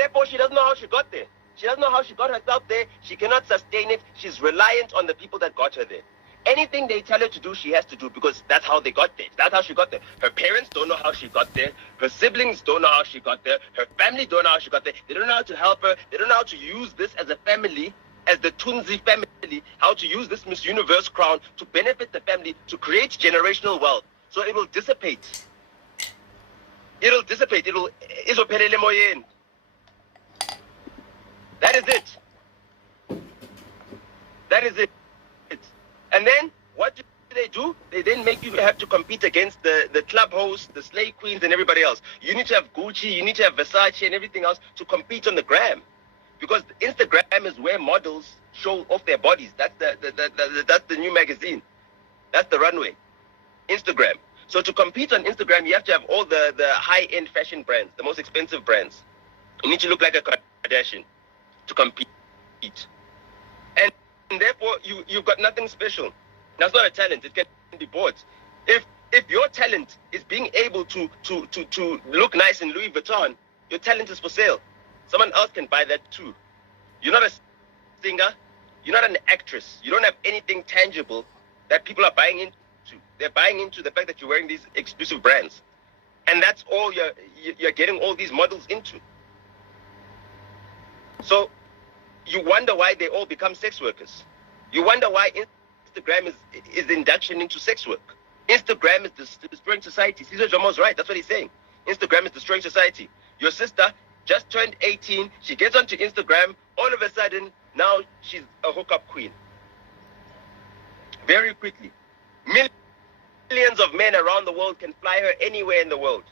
therefore she doesn't know how she got there. She doesn't know how she got herself there. She cannot sustain it. She's reliant on the people that got her there. Anything they tell her to do, she has to do because that's how they got there. That's how she got there. Her parents don't know how she got there. Her siblings don't know how she got there. Her family don't know how she got there. They don't know how to help her. They don't know how to use this as a family, as the Tunzi family, how to use this Miss Universe crown to benefit the family, to create generational wealth. So it will dissipate. It'll dissipate. Izophelele emoyeni. That is it. That is it. And then, what do they do? They then make you have to compete against the club hosts, the slay queens, and everybody else. You need to have Gucci, you need to have Versace, and everything else to compete on the gram. Because Instagram is where models show off their bodies. That's the new magazine. That's the runway. Instagram. So to compete on Instagram, you have to have all the high-end fashion brands, the most expensive brands. You need to look like a Kardashian to compete. And therefore, you've got nothing special. That's not a talent. It can be bought. If your talent is being able to look nice in Louis Vuitton, your talent is for sale. Someone else can buy that too. You're not a singer. You're not an actress. You don't have anything tangible that people are buying into. They're buying into the fact that you're wearing these exclusive brands. And that's all you're getting all these models into. So you wonder why they all become sex workers. You wonder why Instagram is induction into sex work. Instagram is destroying society. Cesar Jomo's right. That's what he's saying. Instagram is destroying society. Your sister just turned 18. She gets onto Instagram. All of a sudden, now she's a hookup queen. Very quickly. Millions of men around the world can fly her anywhere in the world.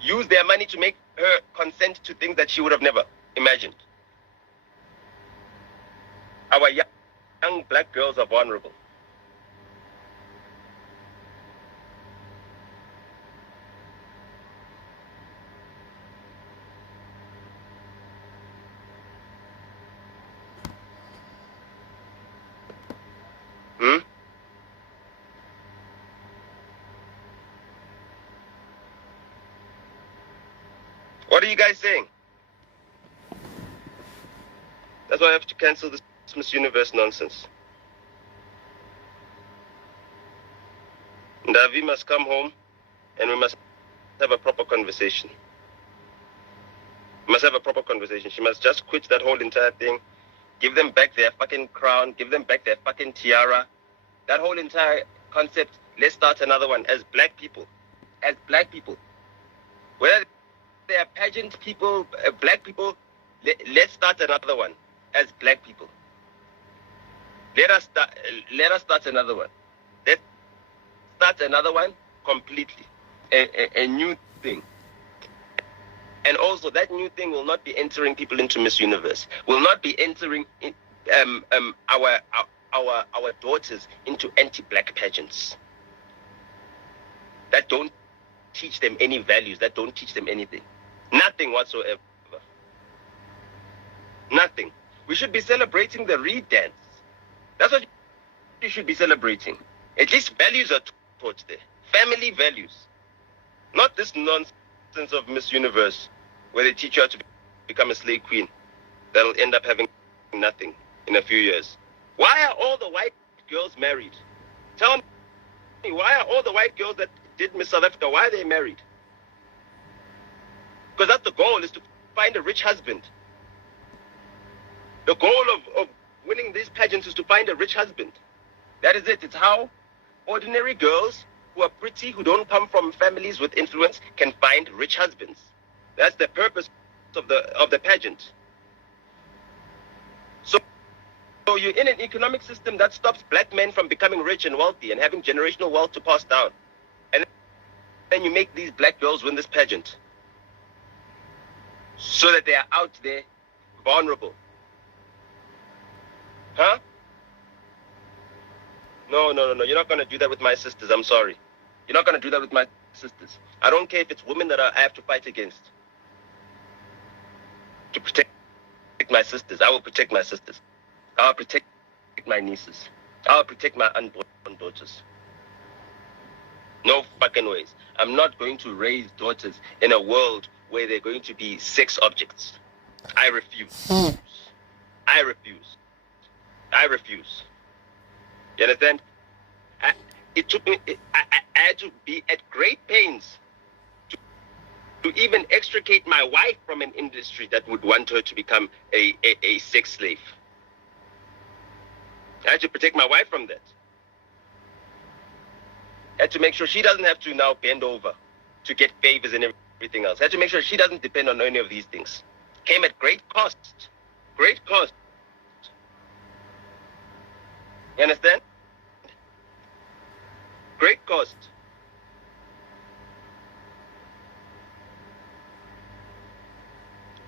Use their money to make her consent to things that she would have never imagined. Our young black girls are vulnerable. What are you guys saying? That's why I have to cancel this Miss Universe nonsense. Ndavi must come home and we must have a proper conversation. We must have a proper conversation. She must just quit that whole entire thing. Give them back their fucking crown. Give them back their fucking tiara. That whole entire concept. Let's start another one as black people. As black people. Whether they are pageant people, black people, let's start another one as black people. Let us start another one. Let's start another one completely. A new thing. And also that new thing will not be entering people into Miss Universe. Will not be entering our daughters into anti-black pageants. That don't teach them any values, that don't teach them anything. Nothing whatsoever. Nothing. We should be celebrating the Reed dance. That's what you should be celebrating. At least values are taught there. Family values. Not this nonsense of Miss Universe, where they teach you how to become a slave queen. That'll end up having nothing in a few years. Why are all the white girls married? Tell me, why are all the white girls that did Miss South Africa, why are they married? Because that's the goal, is to find a rich husband. The goal of winning these pageants is to find a rich husband. That is it. It's how ordinary girls who are pretty, who don't come from families with influence, can find rich husbands. That's the purpose of the pageant. So you're in an economic system that stops black men from becoming rich and wealthy and having generational wealth to pass down. And then you make these black girls win this pageant. So that they are out there vulnerable. Huh? No. You're not going to do that with my sisters. I'm sorry. You're not going to do that with my sisters. I don't care if it's women that I have to fight against. To protect my sisters. I will protect my sisters. I'll protect my nieces. I'll protect my unborn daughters. No fucking ways. I'm not going to raise daughters in a world where they're going to be sex objects. I refuse. I refuse. I refuse. You understand? It took me, I had to be at great pains to even extricate my wife from an industry that would want her to become a sex slave. I had to protect my wife from that. I had to make sure she doesn't have to now bend over to get favors and everything else. I had to make sure she doesn't depend on any of these things. Came at great cost. Great cost. You understand? Great cost.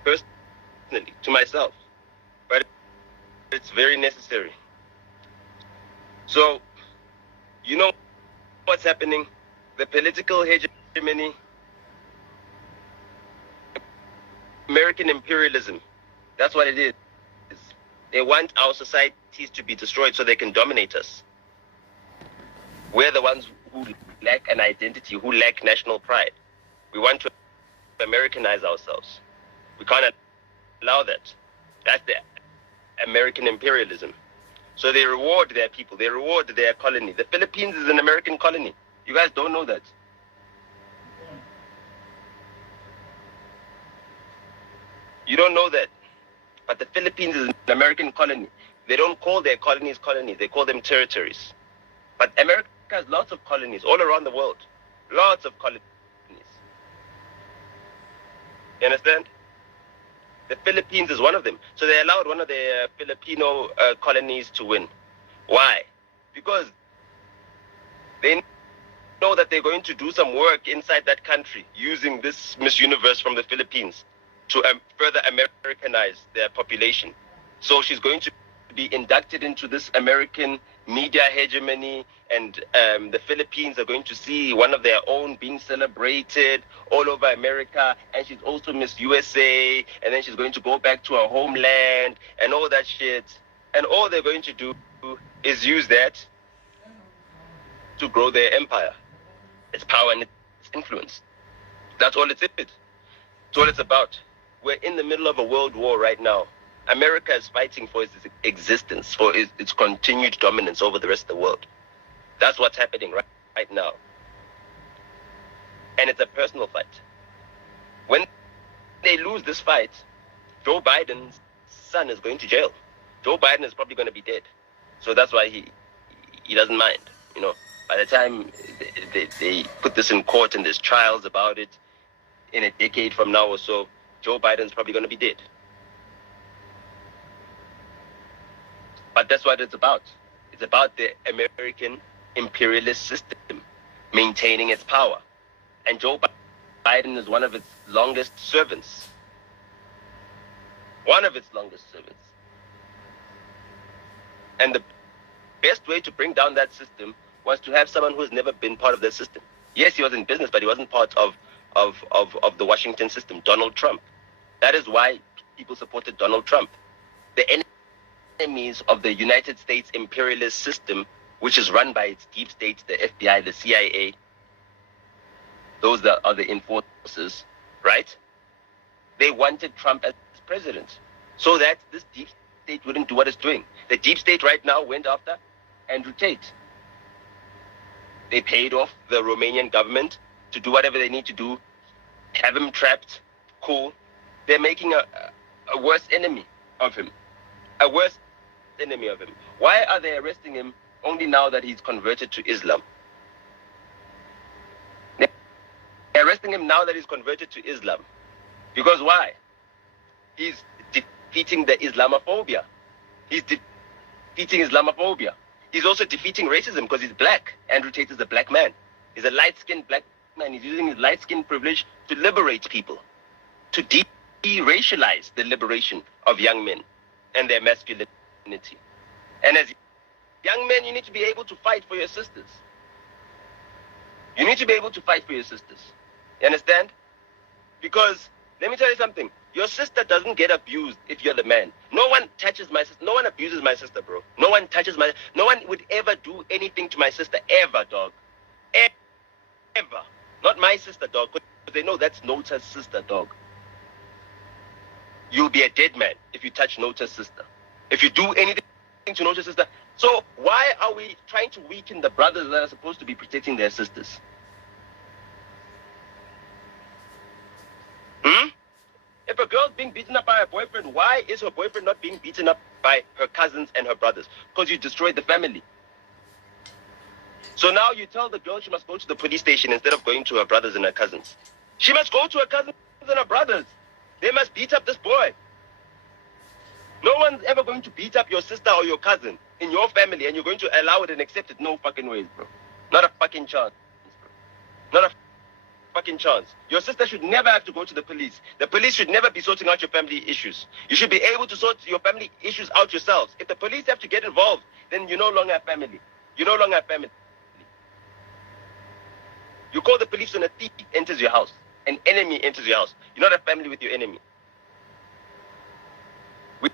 Personally, to myself. But it's very necessary. So, you know what's happening? The political hegemony, American imperialism, that's what it is. They want our societies to be destroyed so they can dominate us. We're the ones who lack an identity, who lack national pride. We want to Americanize ourselves. We can't allow that. That's the American imperialism. So they reward their people. They reward their colony. The Philippines is an American colony. You guys don't know that. You don't know that. But the Philippines is an American colony. They don't call their colonies colonies. They call them territories. But America has lots of colonies all around the world. Lots of colonies. You understand? The Philippines is one of them. So they allowed one of their Filipino colonies to win. Why? Because they know that they're going to do some work inside that country using this Miss Universe from the Philippines to further Americanize their population. So she's going to be inducted into this American media hegemony, and the Philippines are going to see one of their own being celebrated all over America, and she's also Miss USA, and then she's going to go back to her homeland and all that shit. And all they're going to do is use that to grow their empire, its power and its influence. That's all it's That's all it's about. We're in the middle of a world war right now. America is fighting for its existence, for its continued dominance over the rest of the world. That's what's happening right now. And it's a personal fight. When they lose this fight, Joe Biden's son is going to jail. Joe Biden is probably going to be dead. So that's why he doesn't mind. You know, by the time they put this in court and there's trials about it, in a decade from now or so, Joe Biden's probably going to be dead. But that's what it's about. It's about the American imperialist system maintaining its power. And Joe Biden is one of its longest servants. One of its longest servants. And the best way to bring down that system was to have someone who's never been part of that system. Yes, he was in business, but he wasn't part of the Washington system, Donald Trump. That is why people supported Donald Trump. The enemies of the United States imperialist system, which is run by its deep state, the FBI, the CIA, those that are the enforcers, right? They wanted Trump as president so that this deep state wouldn't do what it's doing. The deep state right now went after Andrew Tate. They paid off the Romanian government to do whatever they need to do, have him trapped, cool. They're making a worse enemy of him. A worse enemy of him. Why are they arresting him only now that he's converted to Islam? They're arresting him now that he's converted to Islam. Because why? He's defeating the Islamophobia. He's defeating Islamophobia. He's also defeating racism because he's black. Andrew Tate is a black man. He's a light-skinned black man. He's using his light-skinned privilege to liberate people, to de-racialize the liberation of young men and their masculinity. And as young men, you need to be able to fight for your sisters. You need to be able to fight for your sisters. You understand? Because, let me tell you something. Your sister doesn't get abused if you're the man. No one touches my sister. No one abuses my sister, bro. No one would ever do anything to my sister. Ever, dog. Ever. Not my sister, dog. Because they know that's Nota's sister, dog. You'll be a dead man if you touch Nota's sister. If you do anything to Nota's sister. So why are we trying to weaken the brothers that are supposed to be protecting their sisters? If a girl's being beaten up by her boyfriend, why is her boyfriend not being beaten up by her cousins and her brothers? Because you destroyed the family. So now you tell the girl she must go to the police station instead of going to her brothers and her cousins. She must go to her cousins and her brothers. They must beat up this boy. No one's ever going to beat up your sister or your cousin in your family, and you're going to allow it and accept it. No fucking ways, bro. Not a fucking chance, bro. Not a fucking chance. Your sister should never have to go to the police. The police should never be sorting out your family issues. You should be able to sort your family issues out yourselves. If the police have to get involved, then you're no longer a family. You're no longer a family. You call the police when a thief enters your house. An enemy enters your house. You're not a family with your enemy. We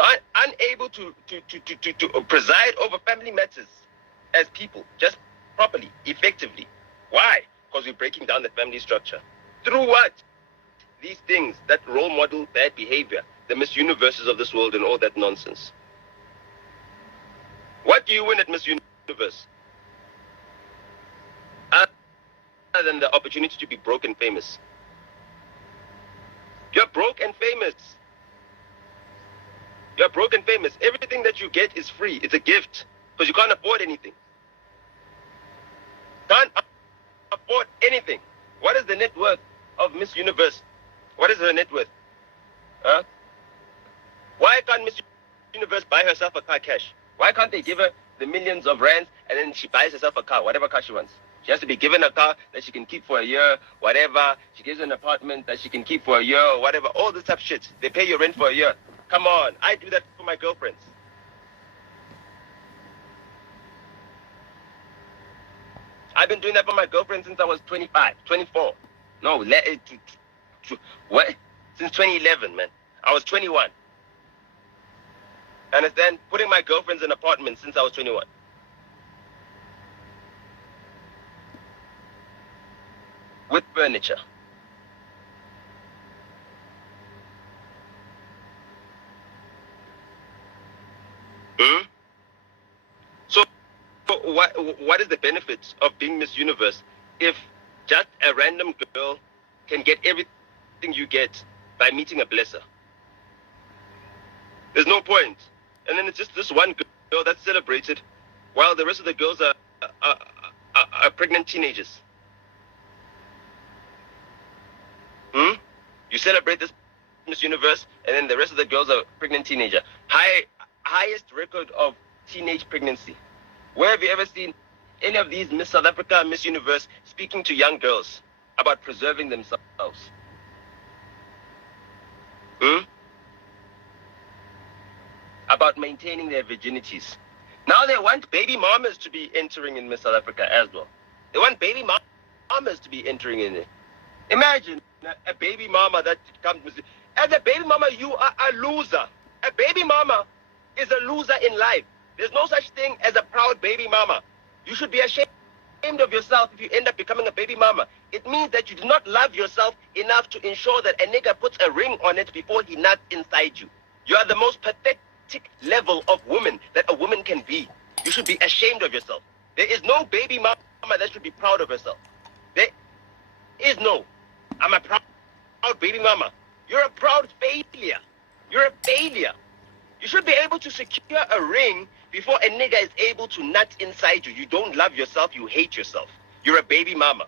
are unable to preside over family matters as people, just properly, effectively. Why? Because we're breaking down the family structure. Through what? These things that role model bad behavior, the Miss Universes of this world and all that nonsense. What do you win at Miss Universe? Other than the opportunity to be broke and famous. You're broke and famous. You're broke and famous. Everything that you get is free. It's a gift. Because you can't afford anything. Can't afford anything. What is the net worth of Miss Universe? What is her net worth? Huh? Why can't Miss Universe buy herself a car cash? Why can't they give her the millions of rands and then she buys herself a car, whatever car she wants? She has to be given a car that she can keep for a year, whatever. She gives an apartment that she can keep for a year, or whatever. All this type of shit. They pay your rent for a year. Come on. I do that for my girlfriends. I've been doing that for my girlfriend since I was 25, 24. No, what? Since 2011, man. I was 21. Understand? Putting my girlfriends in apartments since I was 21. With furniture. So what is the benefit of being Miss Universe if just a random girl can get everything you get by meeting a blesser? There's no point. And then it's just this one girl that's celebrated while the rest of the girls are pregnant teenagers. You celebrate this Miss Universe, and then the rest of the girls are pregnant teenager. Highest record of teenage pregnancy. Where have you ever seen any of these Miss South Africa, Miss Universe speaking to young girls about preserving themselves? About maintaining their virginities. Now they want baby mamas to be entering in Miss South Africa as well. They want baby mamas to be entering in it. Imagine a baby mama that comes. As a baby mama, you are a loser. A baby mama is a loser in life. There's no such thing as a proud baby mama. You should be ashamed of yourself if you end up becoming a baby mama. It means that you do not love yourself enough to ensure that a nigga puts a ring on it before he nuts inside you. You are the most pathetic level of woman that a woman can be. You should be ashamed of yourself. There is no baby mama that should be proud of herself. There is no. I'm a proud baby mama. You're a proud failure. You're a failure. You should be able to secure a ring before a nigga is able to nut inside you. You don't love yourself. You hate yourself. You're a baby mama.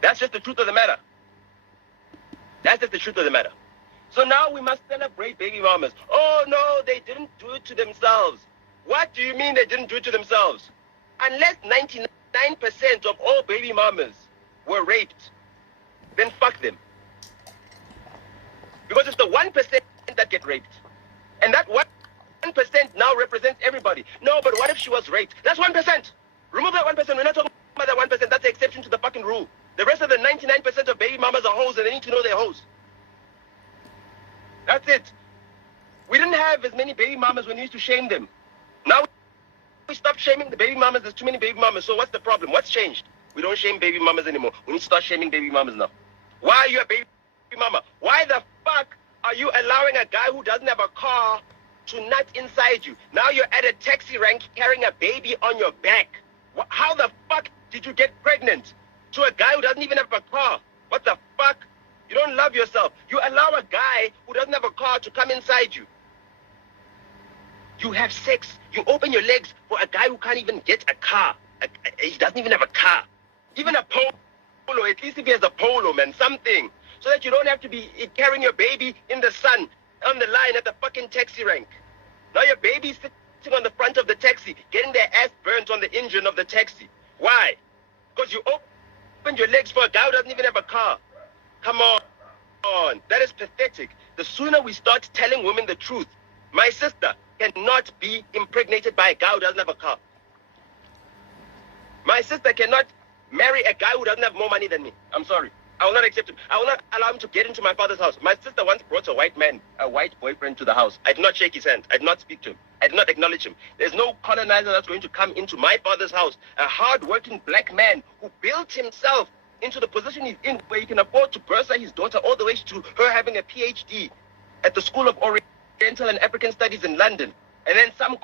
That's just the truth of the matter. That's just the truth of the matter. So now we must celebrate baby mamas. Oh no, they didn't do it to themselves. What do you mean they didn't do it to themselves? Unless 99% of all baby mamas were raped, then fuck them. Because it's the 1% that get raped. And that 1% now represents everybody. No, but what if she was raped? That's 1%. Remove that 1%. We're not talking about that 1%. That's the exception to the fucking rule. The rest of the 99% of baby mamas are hoes and they need to know they're hoes. That's it. We didn't have as many baby mamas when we used to shame them. Now we stop shaming the baby mamas? There's too many baby mamas. So what's the problem? What's changed? We don't shame baby mamas anymore. We need to start shaming baby mamas now. Why are you a baby mama? Why the fuck are you allowing a guy who doesn't have a car to nut inside you? Now you're at a taxi rank carrying a baby on your back. How the fuck did you get pregnant to a guy who doesn't even have a car? What the fuck? You don't love yourself. You allow a guy who doesn't have a car to come inside you. You have sex. You open your legs for a guy who can't even get a car. He doesn't even have a car. Even a polo, at least if he has a polo, man, something. So that you don't have to be carrying your baby in the sun on the line at the fucking taxi rank. Now your baby's sitting on the front of the taxi, getting their ass burnt on the engine of the taxi. Why? Because you opened your legs for a guy who doesn't even have a car. Come on. That is pathetic. The sooner we start telling women the truth, my sister cannot be impregnated by a guy who doesn't have a car. My sister cannot marry a guy who doesn't have more money than me. I'm sorry. I will not accept him. I will not allow him to get into my father's house. My sister once brought a white man, a white boyfriend to the house. I did not shake his hand. I did not speak to him. I did not acknowledge him. There's no colonizer that's going to come into my father's house. A hard-working black man who built himself into the position he's in, where he can afford to bursar his daughter all the way to her having a PhD at the School of Oriental and African Studies in London. And then some